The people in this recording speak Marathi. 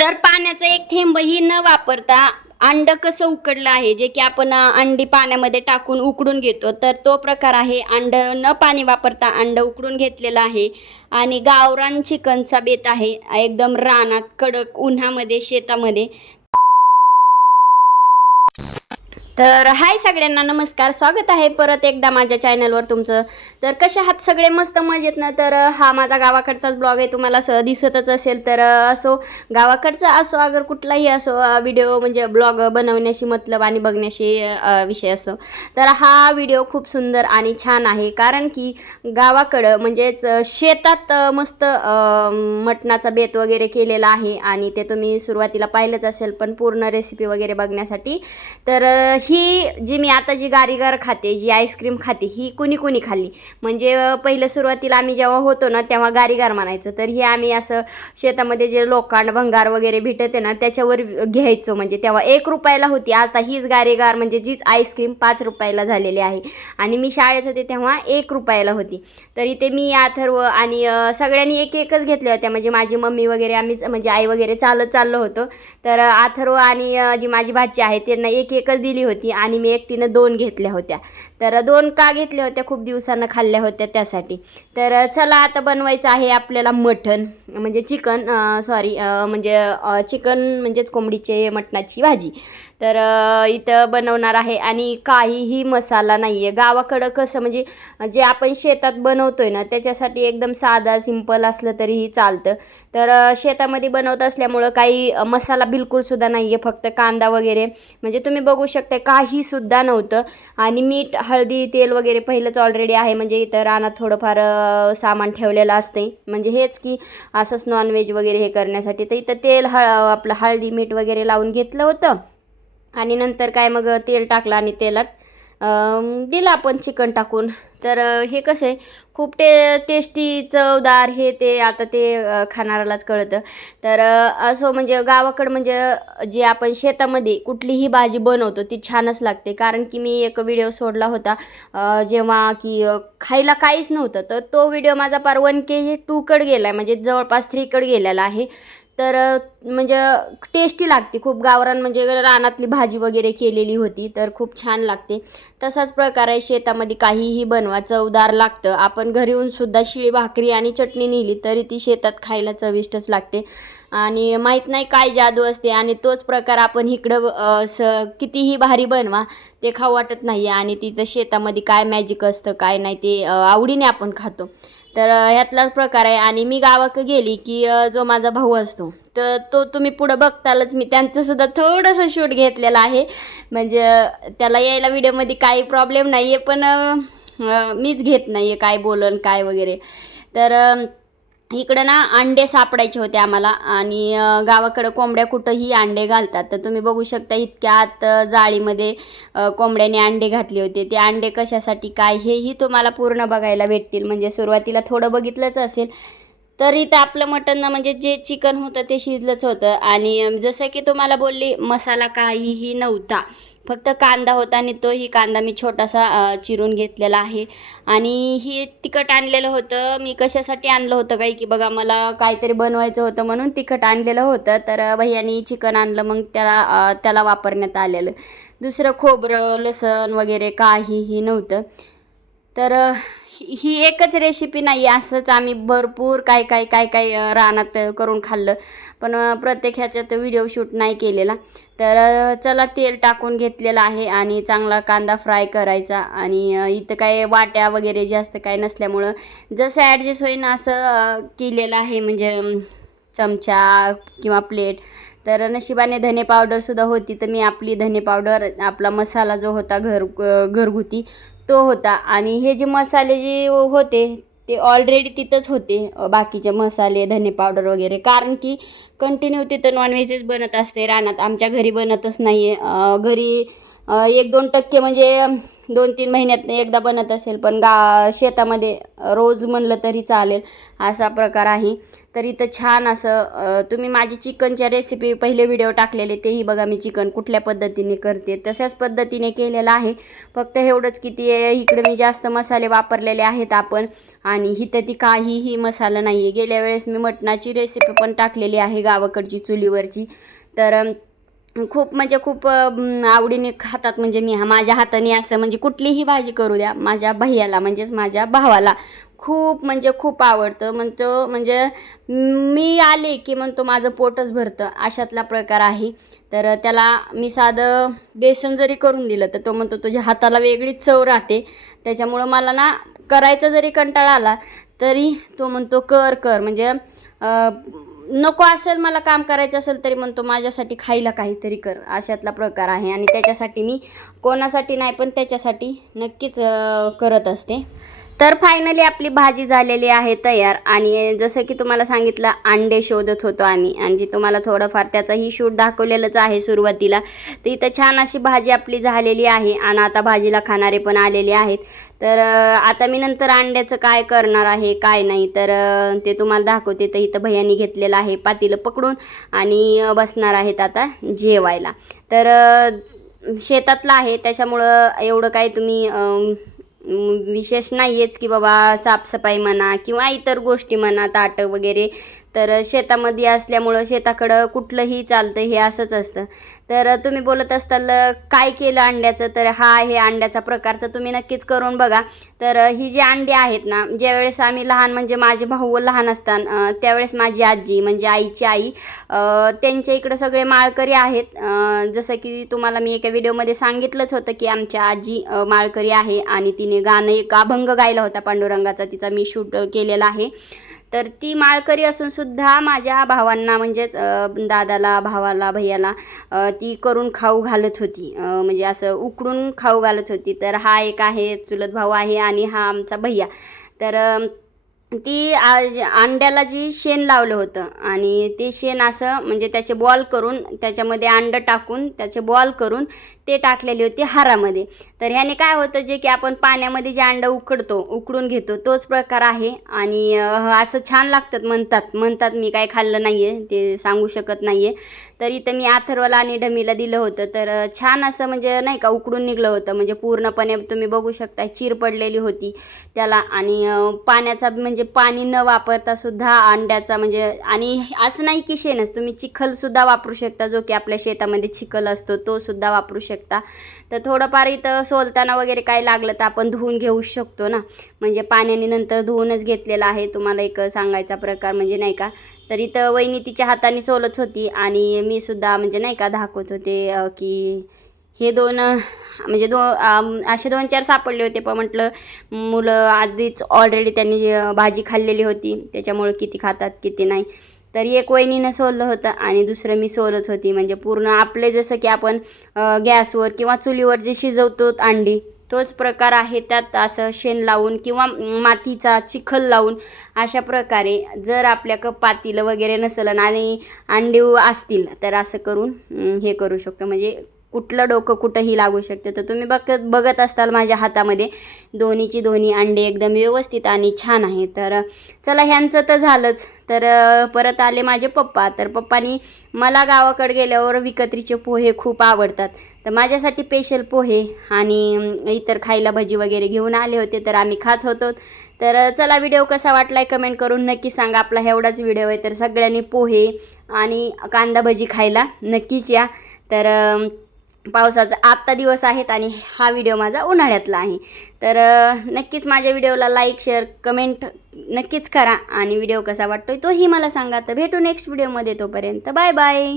तर पाण्याचा एक थेंबही न वापरता अंड कसं उकडलं आहे, जे की आपण अंडी पाण्यामध्ये टाकून उकडून घेतो, तर तो प्रकार आहे. अंड न पाणी वापरता अंड उकडून घेतलेलं आहे आणि गावरान चिकनचा बेत आहे, एकदम रानात कडक उन्हामध्ये शेतामध्ये. तर हाय सगळ्यांना, नमस्कार, स्वागत आहे परत एकदा माझ्या चॅनलवर तुमचं. तर कसे आहात सगळे? मस्त मजेत ना? तर हा माझा गावाकडचाच ब्लॉग आहे, तुम्हाला दिसतच असेल. तर असो, गावाकडचा असो अगर कुठलाही असो व्हिडिओ म्हणजे ब्लॉग बनवण्याशी मतलब आणि बघण्याशी विषय असतो. तर हा व्हिडिओ खूप सुंदर आणि छान आहे, कारण की गावाकडं म्हणजेच शेतात मस्त मटणाचा बेत वगैरे केलेला आहे आणि ते तुम्ही सुरुवातीला पाहिलंच असेल, पण पूर्ण रेसिपी वगैरे बघण्यासाठी. तर ही जी मी आता गारीगार खाते, जी आईस्क्रीम खाते, ही कुणी खाल्ली म्हणजे पहिलं सुरुवातीला आम्ही जेव्हा होतो ना तेव्हा गारीगार म्हणायचो. तर ही आम्ही असं शेतामध्ये जे लोखंड भंगार वगैरे भेटते ना त्याच्यावर घ्यायचो, म्हणजे तेव्हा 1 रुपयाला होती. आता हीच गारीगार म्हणजे जीच आईस्क्रीम 5 रुपयाला झालेली आहे आणि मी शाळेत होते तेव्हा 1 रुपयाला होती. तर इथे मी अथर्व आणि सगळ्यांनी एकच घेतल्या होत्या, म्हणजे माझी मम्मी वगैरे, आम्हीच म्हणजे आई वगैरे चाललो होतो. तर अथर्व आणि जी माझी भाची आहे त्यांना एकच दिली होती आणि मी एकटीनं 2 घेतल्या होत्या. तर 2 का घेतल्या होत्या? खूप दिवसानं खाल्ल्या होत्या त्यासाठी. तर चला आता बनवायचं आहे आपल्याला मटण, म्हणजे चिकन, म्हणजे चिकन म्हणजेच कोंबडीचे मटणाची भाजी. तर इथं बनवणार आहे आणि काहीही मसाला नाही आहे. गावाकडं कसं म्हणजे जे आपण शेतात बनवतोय ना त्याच्यासाठी एकदम साधा सिंपल असलं तरीही चालतं. तर शेतामध्ये बनवत असल्यामुळं काही मसाला बिलकुलसुद्धा नाही आहे, फक्त कांदा वगैरे म्हणजे तुम्ही बघू शकता काहीसुद्धा नव्हतं. आणि मीठ, हळदी, तेल वगैरे पहिलंच ऑलरेडी आहे, म्हणजे इथं रानात थोडंफार सामान ठेवलेलं असते, म्हणजे हेच की असंच नॉनव्हेज वगैरे हे करण्यासाठी. तर इथं तेल आपलं हळदी मीठ वगैरे लावून घेतलं होतं आणि नंतर काय मग तेल टाकलं आणि तेलात दिलं आपण चिकन टाकून. तर हे कसं आहे, खूप टेस्टी, चवदार, हे ते आता ते खाणाऱ्यालाच कळतं. तर असं म्हणजे गावाकडं म्हणजे जे आपण शेतामध्ये कुठलीही भाजी बनवतो ती छानच लागते. कारण की मी एक व्हिडिओ सोडला होता जेव्हा की खायला काहीच नव्हतं, तर तो व्हिडिओ माझा पार 1K 2कडे गेला आहे, म्हणजे जवळपास 3कडे गेलेला आहे. तर म्हणजे टेस्टी लागते खूप, गावरान म्हणजे रानातली भाजी वगैरे केलेली होती, तर खूप छान लागते. तसाच प्रकार आहे, शेतामध्ये काहीही बनवा चवदार लागतं. आपण घरी येऊन सुद्धा शिळी भाकरी आणि चटणी नेली तरी ती शेतात खायला चविष्टच लागते आणि माहीत नाही काय जादू असते. आणि तोच प्रकार आपण इकडं कितीही भारी बनवा ते खाऊ वाटत नाही आणि तिथं शेतामध्ये काय मॅजिक असतं काय नाही ते आवडीने आपण खातो. तर ह्यातलाच प्रकार आहे. आणि मी गावाकडे गेली की जो माझा भाऊ असतो तर तो तुम्ही पुढं बघतालच, मी त्यांचंसुद्धा थोडंसं शूट घेतलेलं आहे, म्हणजे त्याला यायला व्हिडिओमध्ये काही प्रॉब्लेम नाही आहे, पण मीच घेत नाही आहे काय बोलन काय वगैरे. तर इकडं ना अंडे सापडायचे होते आम्हाला आणि गावाकडं कोंबड्या कुठंही अंडे घालतात. तर तुम्ही बघू शकता इतक्यात जाळीमध्ये कोंबड्याने अंडे घातले होते. ते अंडे कशासाठी काय हेही तुम्हाला पूर्ण बघायला भेटतील, म्हणजे सुरुवातीला थोडं बघितलंच असेल. तर इथं आपलं मटण म्हणजे जे चिकन होतं ते शिजलंच होतं आणि जसं की तुम्हाला बोलली मसाला काहीही नव्हता, फक्त कांदा होता आणि तोही कांदा मी छोटासा चिरून घेतलेला आहे. आणि ही तिखट आणलेलं होतं. मी कशासाठी आणलं होतं काय की बघा, मला काहीतरी बनवायचं होतं म्हणून तिखट आणलेलं होतं. तर भैयानी चिकन आणलं, मग त्याला वापरण्यात आलेलं. दुसरं खोबरं लसण वगैरे काहीही नव्हतं. तर ही एकच रेसिपी नाही, असंच आम्ही भरपूर काय रानात करून खाल्लं, पण प्रत्येक ह्याच्यात व्हिडिओ शूट नाही केलेला. तर चला, तेल टाकून घेतलेलं आहे आणि चांगला कांदा फ्राय करायचा. आणि इथं काय वाट्या वगैरे जास्त काय नसल्यामुळं जसं ॲडजस्ट होईन असं केलेलं आहे, म्हणजे चमचा किंवा प्लेट. तर नशिबाने धने पावडरसुद्धा होती, तर मी आपली धने पावडर, आपला मसाला जो होता घरगुती तो होता. आणि हे जे मसाले जे होते ते ऑलरेडी तिथंच होते, बाकीचे मसाले धने पावडर वगैरे, कारण की कंटिन्यू तिथं नॉनव्हेजच बनत असते रानात, आमच्या घरी बनतच नाही आहे. घरी 1-2% म्हणजे 2-3 महिन्यात एकदा बनत असेल, पण शेतामध्ये रोज म्हणलं तरी चालेल असा प्रकार आहे. तर इथं छान असं तुम्ही माझी चिकनच्या रेसिपी पहिले व्हिडिओ टाकलेले तेही बघा, मी चिकन कुठल्या पद्धतीने करते तशाच पद्धतीने केलेलं आहे. फक्त एवढंच की ते इकडे मी जास्त मसाले वापरलेले आहेत आपण, आणि इथं ती काहीही मसाला नाही आहे. गेल्या वेळेस मी मटणाची रेसिपी पण टाकलेली आहे गावाकडची चुलीवरची. तर खूप म्हणजे खूप आवडीने खातात. म्हणजे मी माझ्या हाताने असं म्हणजे कुठलीही भाजी करू द्या, माझ्या भैयाला म्हणजेच माझ्या भावाला खूप म्हणजे खूप आवडतं. म्हणतो म्हणजे मी आले की म्हणतो माझं पोटच भरतं अशातला प्रकार आहे. तर त्याला मी साधं बेसन जरी करून दिलं तर तो म्हणतो तुझ्या हाताला वेगळीच चव राहते. त्याच्यामुळं मला ना करायचा जरी कंटाळा आला तरी तो म्हणतो कर कर, म्हणजे नको असेल मला काम करायचं असेल तरी म्हणतो माझ्यासाठी खायला काहीतरी कर, अशातला प्रकार आहे. आणि त्याच्यासाठी मी कोणासाठी नाही पण त्याच्यासाठी नक्कीच करत असते. तर फायनली आपली भाजी झालेली आहे तयार. आणि जसं की तुम्हाला सांगितलं अंडे शोधत होतो आम्ही, आणि तुम्हाला थोडंफार त्याचंही शूट दाखवलेलंच आहे सुरुवातीला. तर इथं छान अशी भाजी आपली झालेली आहे आणि आता भाजीला खाणारे पण आलेले आहेत. तर आता मी नंतर अंड्याचं काय करणार आहे काय नाही तर ते तुम्हाला दाखवते. तर इथं भैयानी घेतलेलं आहे पातेलं पकडून आणि बसणार आहेत आता जेवायला. तर शेतातलं आहे त्याच्यामुळं एवढं काय तुम्ही विशेष नाही आहेच की बाबा साफसफाई म्हणा किंवा इतर गोष्टी म्हणा, ताटं वगैरे. तर शेतामध्ये असल्यामुळं शेताकडं कुठलंही चालतं, हे असंच असतं. तर तुम्ही बोलत असताल काय केलं अंड्याचं, तर हा आहे अंड्याचा प्रकार. तर तुम्ही नक्कीच करून बघा. तर ही जी अंडी आहेत ना, ज्यावेळेस आम्ही लहान म्हणजे माझे भाऊ लहान असताना त्यावेळेस माझी आजी म्हणजे आईची आई त्यांच्या इकडं सगळे माळकरी आहेत. जसं की तुम्हाला मी एका व्हिडिओमध्ये सांगितलंच होतं की आमच्या आजी माळकरी आहे आणि तिने गाणं एक अभंग गायला होता पांडुरंगाचा, तिचा मी शूट केलेला आहे. तर ती माळकरी असून सुद्धा माझ्या भावांना म्हणजेच दादाला, भावाला, भैयाला ती करून खाऊ घालत होती, म्हणजे असं उकडून खाऊ घालत होती. तर हा एक आहे चुलत भाऊ आहे आणि हा आमचा भैया. तर ती अंड्याला जी शेण लावलं होतं आणि ते शेण असं म्हणजे त्याचे बॉल करून त्याच्यामध्ये अंडं टाकून त्याचे बॉल करून ते टाकलेले होते हारामध्ये. तर ह्याने काय होतं, जे की आपण पाण्यामध्ये जे अंडं उकडून घेतो तोच प्रकार आहे. आणि असं छान लागतात म्हणतात. मी काय खाल्लं नाही आहे ते सांगू शकत नाही आहे. तर इथं मी अथर्वला आणि डमीला दिलं होतं. तर छान असं म्हणजे नाही का उकडून निघलं होतं, म्हणजे पूर्णपणे तुम्ही बघू शकता चीर पडलेली होती त्याला. आणि पाण्याचा म्हणजे पाणी न वापरता सुद्धा अंड्याचा म्हणजे, आणि असं नाही की शेणच, तुम्ही चिखलसुद्धा वापरू शकता, जो की आपल्या शेतामध्ये चिखल असतो तो सुद्धा वापरू शकता. तर थोडंफार इथं सोलताना वगैरे काय लागलं तर आपण धुवून घेऊ शकतो ना, म्हणजे पाण्याने नंतर धुवूनच घेतलेलं आहे. तुम्हाला एक सांगायचा प्रकार म्हणजे नाही का. तर इथं वहिनी तिच्या हाताने सोलत होती आणि मी सुद्धा म्हणजे नाही का दाखवत होते की हे दोन म्हणजे असे 2-4 सापडले होते. पण म्हटलं मुलं आधीच ऑलरेडी त्यांनी भाजी खाल्लेली होती त्याच्यामुळं किती खातात किती नाही. तर एक वहिनीनं सोललं होतं आणि दुसरं मी सोलत होती. म्हणजे पूर्ण आपले जसं की आपण गॅसवर किंवा चुलीवर जे शिजवतो अंडी तोच प्रकार आहे. त्यात असं शेण लावून किंवा मातीचा चिखल लावून अशा प्रकारे, जर आपल्या पातेलं वगैरे नसेल आणि अंडी असतील तर असं करून हे करू शकतो. म्हणजे कुठलं डोकं कुठंही लागू शकते. तर तुम्ही बघत असताल माझ्या हातामध्ये दोन्ही अंडे एकदम व्यवस्थित आणि छान आहे. तर चला ह्यांचं तर झालंच. तर परत आले माझे पप्पा. तर पप्पानी मला गावाकडे गेल्यावर विकत्रीचे पोहे खूप आवडतात, तर माझ्यासाठी स्पेशल पोहे आणि इतर खायला भजी वगैरे घेऊन आले होते. तर आम्ही खात होतो. तर चला, व्हिडिओ कसा वाटलाय कमेंट करून नक्की सांगा. आपला एवढाच व्हिडिओ आहे तर सगळ्यांनी पोहे आणि कांदा भजी खायला नक्कीच या. तर पावसाचा आत्ता दिवस आहेत आणि हा व्हिडिओ माझा उन्हाळ्यातला आहे. तर नक्कीच माझ्या व्हिडिओला लाईक शेअर कमेंट नक्कीच करा आणि व्हिडिओ कसा वाटतोय तोही मला सांगा. तर भेटू नेक्स्ट व्हिडिओमध्ये, तोपर्यंत बाय बाय.